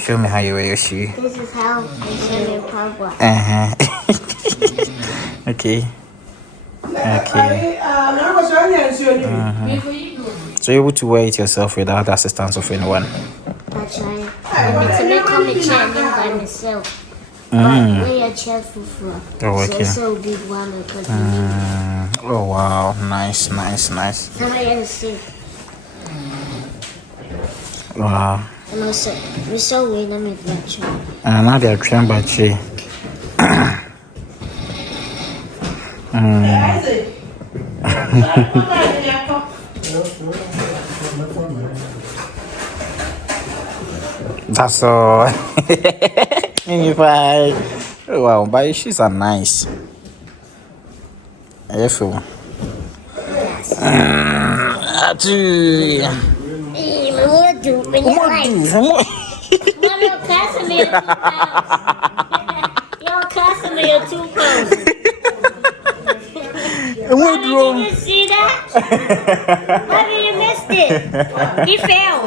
Show me how you wear your shoe. This is how I show you power. Okay. Okay. So you're able to wear it yourself without the assistance of anyone? That's right. I need to make on the chair by myself. Lay a chair for floor. Oh, okay. So big one. Oh, wow. Nice. Somebody see. Wow. And also, we saw we don't make that chair. And now they're trying by tree. That's all. Wow, but your shoes are nice. Yes, so. Hey, what do when you like? What your Casimir 2 pounds? Your Casimir 2 pounds. Why did you see that? Why did you missed it? He fell.